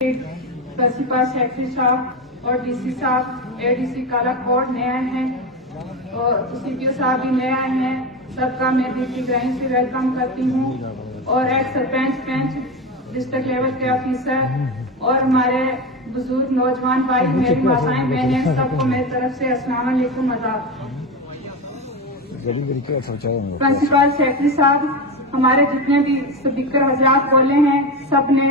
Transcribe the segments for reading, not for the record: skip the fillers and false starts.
Principal secretary साहब और DC साहब, एडीसी कालाकोट नए आए हैं और सीपीओ साहब भी नए आए हैं। सबका मैं दिल की गहराई से वेलकम करती हूँ। और एक सरपंच, पंच, डिस्ट्रिक्ट लेवल के ऑफिसर और हमारे बुजुर्ग नौजवान भाई, मेरी माताएं बहनें, सबको मेरी तरफ से अस्सलाम वालेकुम आदाब। प्रिंसिपल सेक्रेटरी साहब, हमारे जितने भी स्पीकर हजरात बोले हैं, सब ने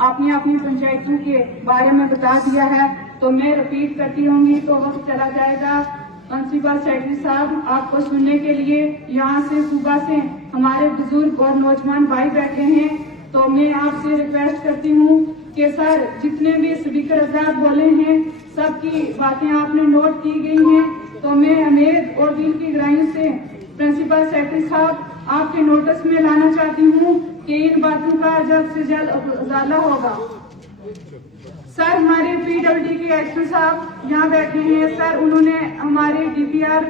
अपनी अपनी पंचायतों के बारे में बता दिया है, तो मैं रिपीट करती होंगी तो वक्त चला जाएगा। प्रिंसिपल सेक्रेटरी साहब, आपको सुनने के लिए यहाँ से सुबह से हमारे बुजुर्ग और नौजवान भाई बैठे हैं, तो मैं आपसे रिक्वेस्ट करती हूँ कि सर जितने भी स्पीकर हजरात बोले हैं, सबकी बातें आपने नोट की गई हैं, तो मैं उम्मीद और दिल की गहराई से प्रिंसिपल सेक्रेटरी साहब आपके नोटिस में लाना चाहती हूँ कि इन बातों का जल्द से जल्द उजाला होगा। सर हमारे पीडब्ल्यूडी के एक्शन साहब यहाँ बैठे हैं। सर उन्होंने हमारे डीपीआर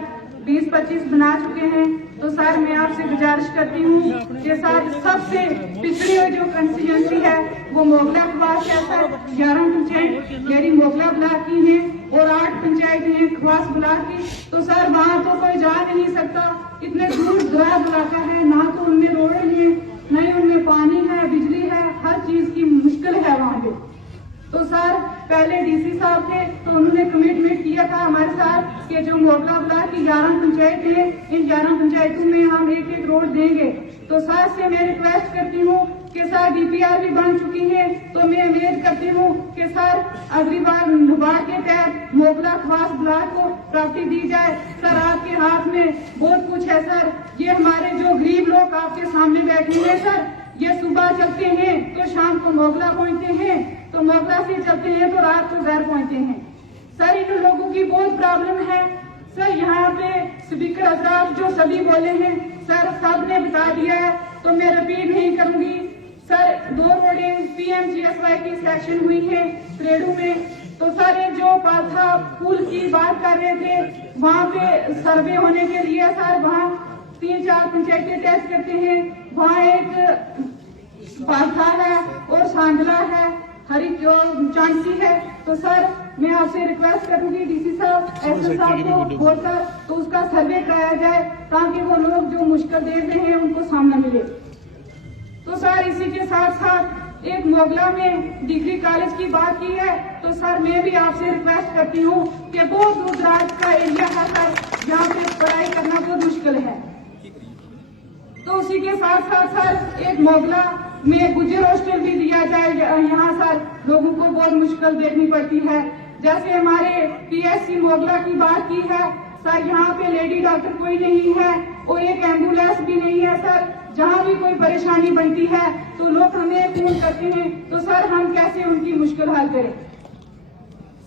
2025 बना चुके हैं, तो सर मैं आपसे गुजारिश करती हूँ कि सर सबसे पिछड़ी हुई जो कंस्टिट्यूंसी है वो मोगला खवास है। सर 11 पंचायत मेरी मोगला ब्लॉक की है और 8 पंचायत है खवास ब्लॉक की, तो सर वहाँ तो कोई जा नहीं सकता। इतने दूर दराज इलाका है, ना तो उनमें रोड है, न ही उनमें पानी है, बिजली है, हर चीज की मुश्किल है वहाँ पे। तो सर पहले डीसी साहब थे, तो उन्होंने कमिटमेंट किया था हमारे साथ कि जो मोगला ब्लॉक की 11 पंचायत है, इन 11 पंचायतों में हम एक एक रोड देंगे। तो सर से मैं रिक्वेस्ट करती हूँ कि सर डीपीआर भी बन चुकी है, तो मैं उम्मीद करती हूँ कि सर अगली बार नुबार के तहत मोगला खवास ब्लॉक को प्राप्ति दी जाए। सर आपके हाथ में बहुत कुछ है। सर ये हमारे जो गरीब लोग आपके सामने बैठे हैं, सर ये सुबह चलते हैं तो शाम को मोगला पहुँचते हैं, तो मोगला से चलते हैं तो रात को घर पहुँचते हैं। सर इन लोगों की बहुत प्रॉब्लम है। सर यहाँ पे स्पीकर हजरात जो सभी बोले हैं, सर सब ने बता दिया है, तो मैं रिपीट नहीं करूंगी। सर 2 रोडें PMGSY की सेक्शन हुई है त्रेडू में, तो सर ये जो पाथा पुल की बात कर रहे थे, वहाँ पे सर्वे होने के लिए सर वहाँ 3-4 पंचायतें टेस्ट करते हैं। वहाँ एक पाथा है और सांडला है, हरी जो चांसी है। तो सर मैं आपसे रिक्वेस्ट करूंगी डीसी साहब, एसएस साहब को बोलकर तो उसका सर्वे कराया जाए, ताकि वो लोग जो मुश्किल देख रहे हैं उनको सामना मिले। तो सर इसी के साथ साथ एक मोगला में डिग्री कॉलेज की बात की है, तो सर मैं भी आपसे रिक्वेस्ट करती हूँ कि बहुत दूर दराज का एरिया है सर, जहाँ पे पढ़ाई करना बहुत मुश्किल है। तो उसी के साथ साथ सर एक मोगला में गुजर हॉस्टल भी दिया जाए। यहाँ सर लोगों को बहुत मुश्किल देखनी पड़ती है। जैसे हमारे PSC मोगला की बात की है, सर यहाँ पे लेडी डॉक्टर कोई नहीं है और एक एम्बुलेंस भी नहीं है। सर जहाँ भी कोई परेशानी बनती है तो लोग हमें फोन करते हैं, तो सर हम कैसे उनकी मुश्किल हल करें।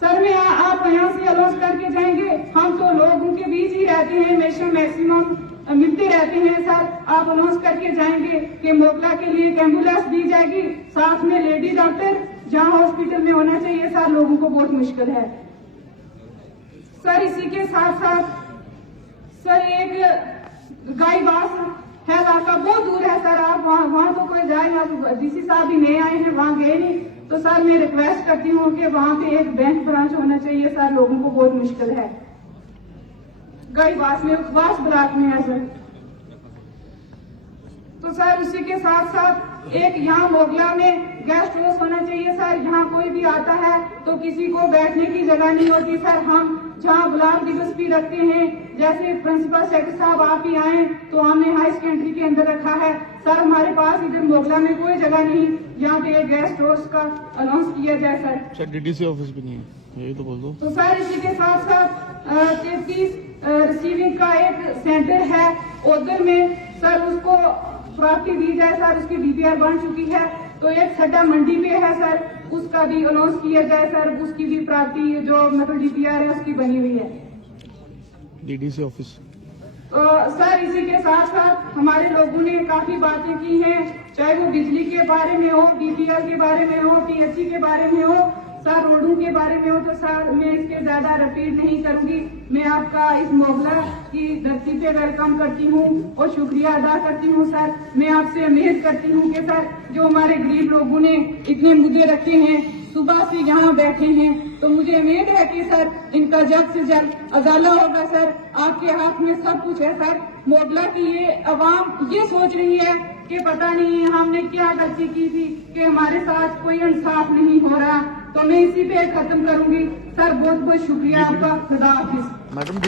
सर मैं आप यहाँ से अनाउंस करके जाएंगे, हम तो लोगों के बीच ही रहते हैं, हमेशा मैक्सिमम मिलते रहते हैं। सर आप अनाउंस करके जाएंगे कि मोगला के लिए एक एम्बुलेंस दी जाएगी, साथ में लेडी डॉक्टर जहाँ हॉस्पिटल में होना चाहिए। सर लोगों को बहुत मुश्किल है। सर इसी के साथ साथ सर एक गायबास है इलाका, बहुत दूर है सर, आप वहाँ तो कोई जाए ना। डीसी साहब भी नए आए हैं, वहाँ गए नहीं, तो सर मैं रिक्वेस्ट करती हूँ कि वहाँ पे एक बैंक ब्रांच होना चाहिए। सर लोगों को बहुत मुश्किल है, गायबास में उपवास ब्लॉक में है सर। तो सर उसी के साथ साथ एक यहाँ मोगला में गेस्ट हाउस होना चाहिए। सर यहाँ कोई भी आता है तो किसी को बैठने की जगह नहीं होती। सर हम जहाँ ब्लॉक दिवस भी रखते हैं, जैसे प्रिंसिपल सेक्रेटरी साहब आप ही आए तो हमने हाई सेकेंडरी के अंदर रखा है। सर हमारे पास इधर मोगला में कोई जगह नहीं, यहाँ पे एक गेस्ट हाउस का अनाउंस किया जाए। सर DDC ऑफिस भी नहीं है, यही तो बोल दो। तो सर इसी के साथ साथ 33 रिसीविंग का एक सेंटर है उधर में, सर उसको प्राप्ति दी जाए। सर उसकी DPR बन चुकी है, तो एक छठा मंडी पे है सर, उसका भी अनाउंस किया जाए। सर उसकी भी प्राप्ति जो मतलब DPR है उसकी बनी हुई है। DDC office. तो सर इसी के साथ साथ हमारे लोगों ने काफी बातें की हैं, चाहे वो बिजली के बारे में हो, DPR के बारे में हो, PHC के बारे में हो, सर रोडों के बारे में हो। तो सर मैं इसके ज्यादा रिपीट नहीं करूंगी। मैं आपका इस मोगला की धरती पे वेलकम करती हूँ और शुक्रिया अदा करती हूँ। सर मैं आपसे उम्मीद करती हूँ कि सर जो हमारे गरीब लोगों ने इतने मुद्दे रखे हैं सुबह से यहाँ बैठे हैं। तो मुझे उम्मीद है कि सर इनका जल्द से जल्द अजाला होगा। सर आपके हाथ में सब कुछ है सर। मोगला की ये अवाम ये सोच रही है कि पता नहीं हमने क्या गलती की थी कि हमारे साथ कोई इंसाफ नहीं हो रहा। तो मैं इसी पे खत्म करूंगी। सर बहुत बहुत शुक्रिया आपका। खुदा हाफिज। मैडम